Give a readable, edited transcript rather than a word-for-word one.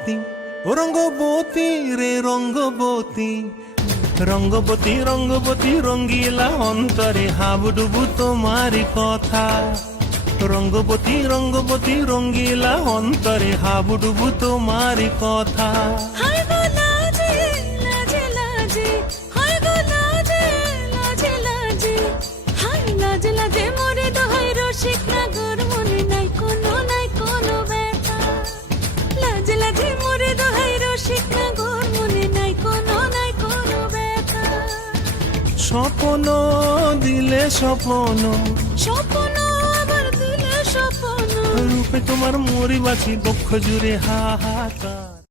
রঙ্গবতী ও রঙ্গবতী রে রঙ্গবতী, রঙ্গবতী রঙ্গবতী রঙ্গিলা অন্তরে হাবুডুবু তোমারি কথা। রঙ্গবতী রঙ্গবতী রঙ্গিলা অন্তরে হাবুডুবু তোমারি কথা। হায় গো লাজে লাজে লাজে, হায় গো লাজে লাজে লাজে, হায় লাজে লাজে মোরে দোহাই রসিক নাগর মনে নাই কোনো ব্যথা। লাজে লাজে মোরে দোহাই রসিক নাগর মনে নাই কোনো ব্যথা। স্বপ্ন দিলে স্বপ্ন, স্বপ্ন আবার দিলে স্বপ্ন, রূপে তোমার মরি বাঁচি বক্ষ জুড়ে হাহাকার।